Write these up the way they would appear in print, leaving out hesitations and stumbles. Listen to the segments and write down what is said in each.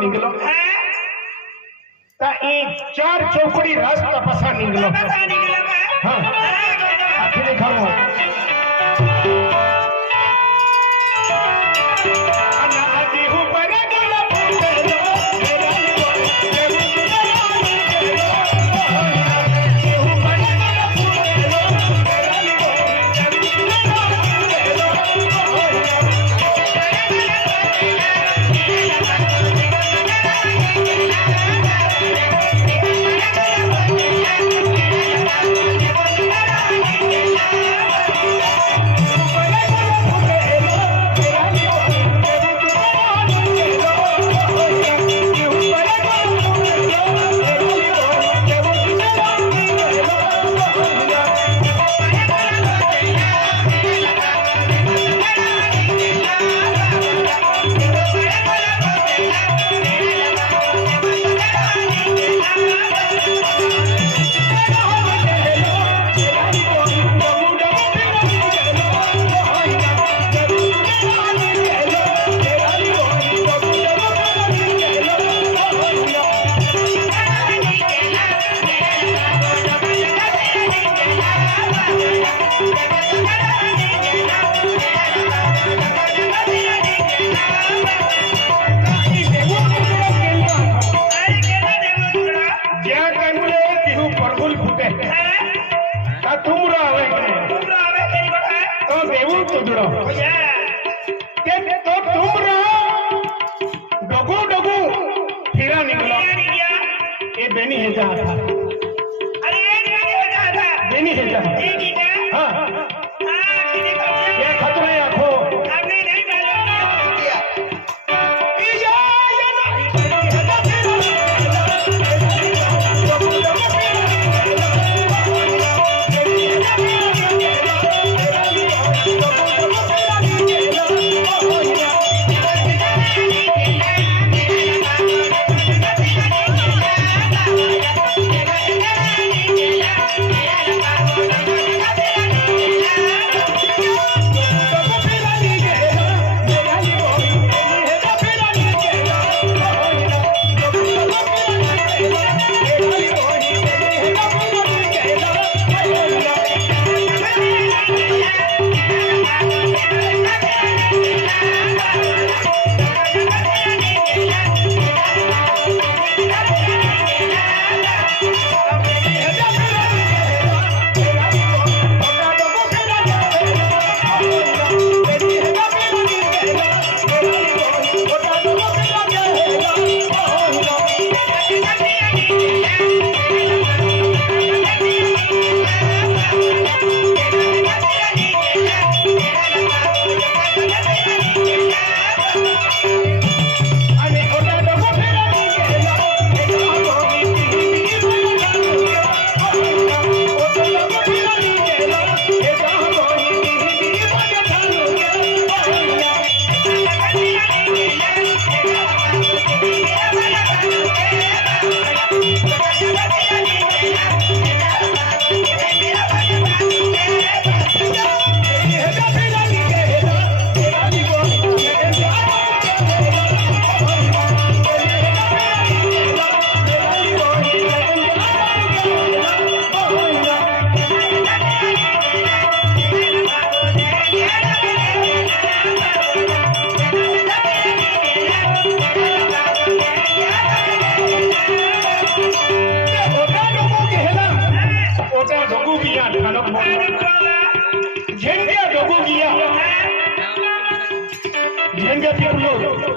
निकलो चार चौकड़ी रस तपसा निकलो हाँ आखिर खाओ बेनी है जहाँ था अरे बेनी है जहाँ हाँ ये खतरा है आँखों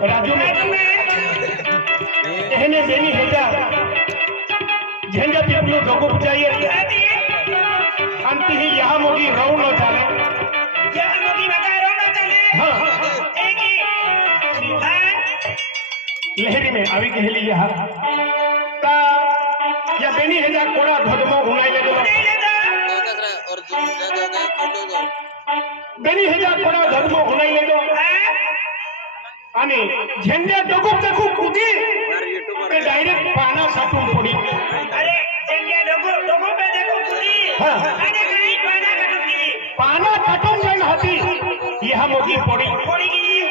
राजू में कहने देनी है जा झंझट पिपलो दोगो बुझाइए अंत ही यहाँ मोगी रौ न चले यहाँ मोगी बता रौ न चले हाँ एक ही लहरी में आवी कहली यह ता या बेनी हेजा कोड़ा धोदमो उनाई ले दो बेनी हेजा कोड़ा धोदमो उनाई ले दो आणि झेंड्या डोकूप देखू कुदी ते डायरेक्ट पाना काटून पडी अरे झेंड्या डोकूप पे देखू कुदी आणि काही पाना काटून गेली पाना काटून जाईन हाती यह मोगी पडी गेली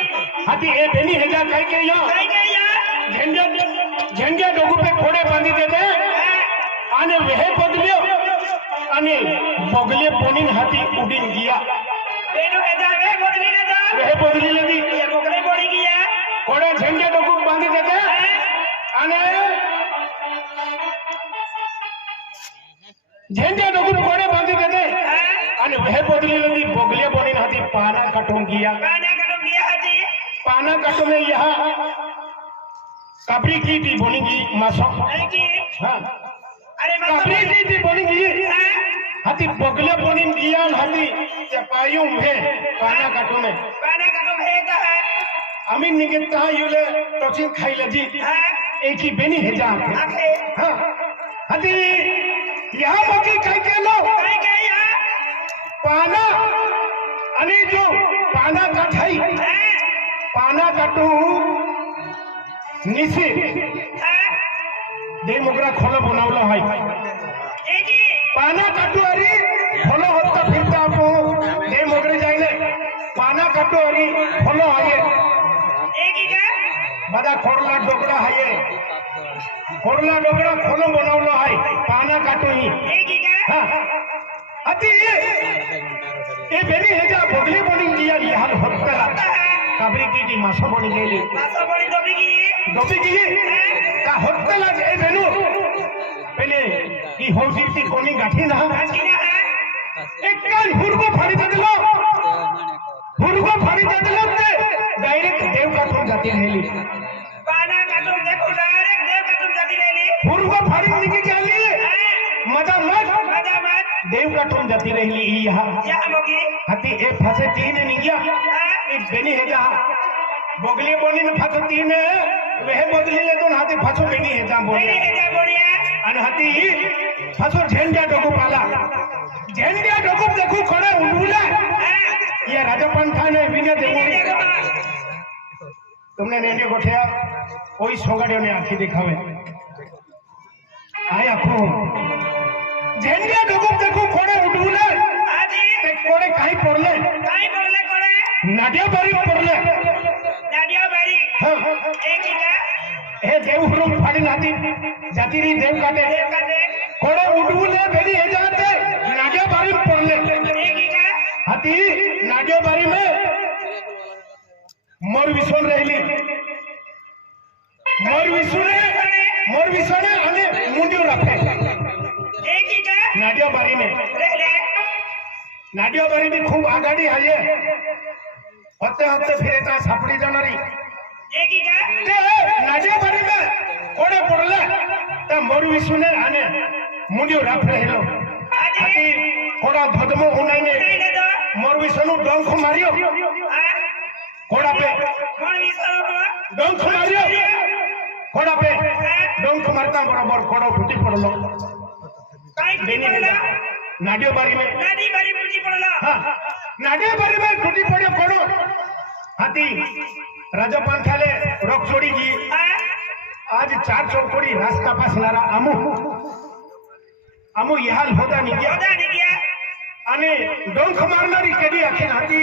हाती ए बेनी हेजा काय के या झेंड्या डोकूप पे कोडे बांधी देते आणि वेहे बदल्यो आणि बगले पोनीन हाती उडीन गया बेनो हेजा वे बदली लेदी ये बगले पडी गया कोडे झेंड्या डोकूप बांधी देते आणि झेंड्या डोकूप कोडे बांधी देते आणि वेहे बदली लेदी बगले पोनीन हाती पाना काटून गया हाती पाना काटून यह कापरी की थी बनेगी मासो हाँ अरे कापरी की थी बनेगी हाथी बगले बनिन किया हाथी चपायू में पाना काटो में का है अमीन निकलता है यूले टोचिंग खाई लजी एक ही बेनी है जा हाँ हाथी यहाँ बाकी कहीं के लो पाना अने जो पाना काटाई पाना काटू निसे दे मुगरा खोलो बनावला है पाना काटू अरी खोलो होता फिरता आपको दे मुगरे जाइले पाना काटू अरी खोलो है बड़ा खोरला डोकरा है खोरला डोकरा खोलो बनावला है पाना काटू ही हाँ अति ये बेनी है जा बगले बनी लिया ये हाल होता काबरी की मासो बनी गेली डोबी की का होता लग ए बेनु पहले की होजीती कोनी गाठी ना एक कान हुरगो फाड़ी देलो ते डायरेक्ट देव का तुम जाती रहेली पाना का तुम देखो डायरेक्ट देव का तुम जाती रहेली हुरगो फाड़ी निकल गेली मजा मत देव का तुम जाती रहेली यहाँ मोगी हाथी एक फसे तीन नहीं गया एक बेनी है जहाँ बगले बोली में फसो तीन वह बदली ले तो हाथी फसो बेनी है जहाँ बोलिया अन हाथी फसो झेंडा डोकू पाला झेंडा डोकू देखो खड़े उड़ूला ये राजा पंथा ने बिना देखो तुमने नेने गोठिया कोई सोगाड़ियों ने आंखें दिखावे आया को झेंडा डोकू देखो खड़े उड़ूला ते कोड़े काई पड़ले नाडिया बारी पड़ले हे देव रूम फाड़ी नाती जाती रही देव काटे कोड़े उड़ूले बेरी हे जाते नाडिया बारी पड़ले हाथी नाडिया बारी में मोर विसोन रहली मोर विसोने अने मुंडियो रखे नाडिया बारी में नाडिया बारी भी खूब आगाड़ी है होते फिर सापड़ी जानारी नाडिया बारी में कोड़े पड़ले ता मोर विसुने आने मुंडियो राख रहेलो हाथी कोड़ा धदमो उनाई ने मोर विसुनु डंख मारियो कोड़ा पे डंख मारियो कोड़ा पे डंख मारता बराबर कोड़ा फूटी पड़लो नाडियो बारी में फूटी पड़लो हां नाडियो बारी में फूटी पड़े कोड़ो हाथी राजा पंथाले रोक छोड़ी जी आज 4 चौकोड़ी रास्ता पास लारा अमु ये हाल होता नहीं गया अने डोंख मारनारी केडी आखिन हाथी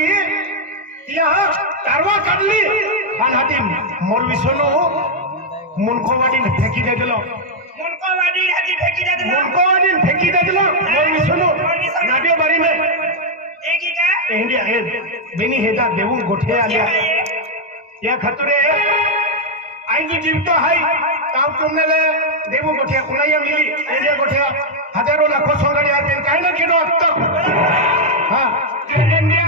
यहाँ तारवा काढली अन हाथी मोर विसोनो मुनकोवाडी ने फेकी दे दिलो मुनकोवाडी फेकी दे दिलो मोर विसोनो नाडियो बारी में इंडिया हे बेनी हेदा देवू गोठे आलिया या खतुरे आईनी जीवतो हाय ताव तुमने ले देवू गोठे उनाया मिली इंडिया गोठे हजारों लाखों सोगाड़ी आते काहे ना केडो तक हां इंडिया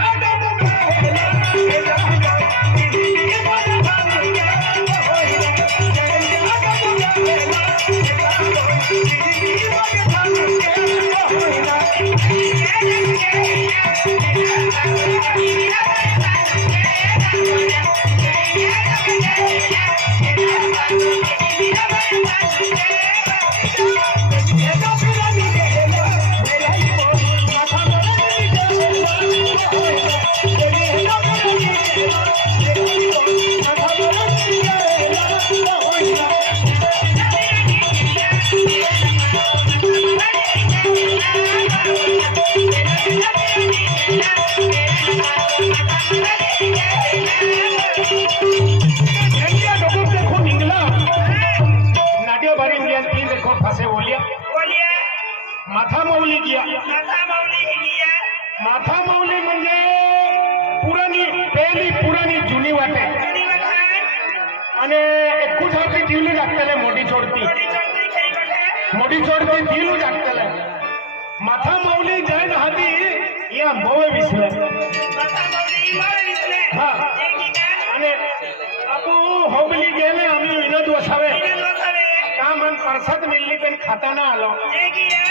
माथा माऊली गिया माथा माऊली गिया माथा माऊली म्हणजे पुराणी पहिली पुराणी जुनी वाटे जुनी वठाय आणि एकूच होती दिवली लागतले मोठी चोडती मोठी चौकडी खरी वठाय मोठी चोडती दिवली लागतले माथा माऊली जैन हाती या मोवे विसले माथा माऊली मोवे विसले हा एक का आणि आपू होबली गेले आम्ही विनोद वसावे विनोद वसावे का मन परसाद मिळली पण खाता ना आलो जे गिया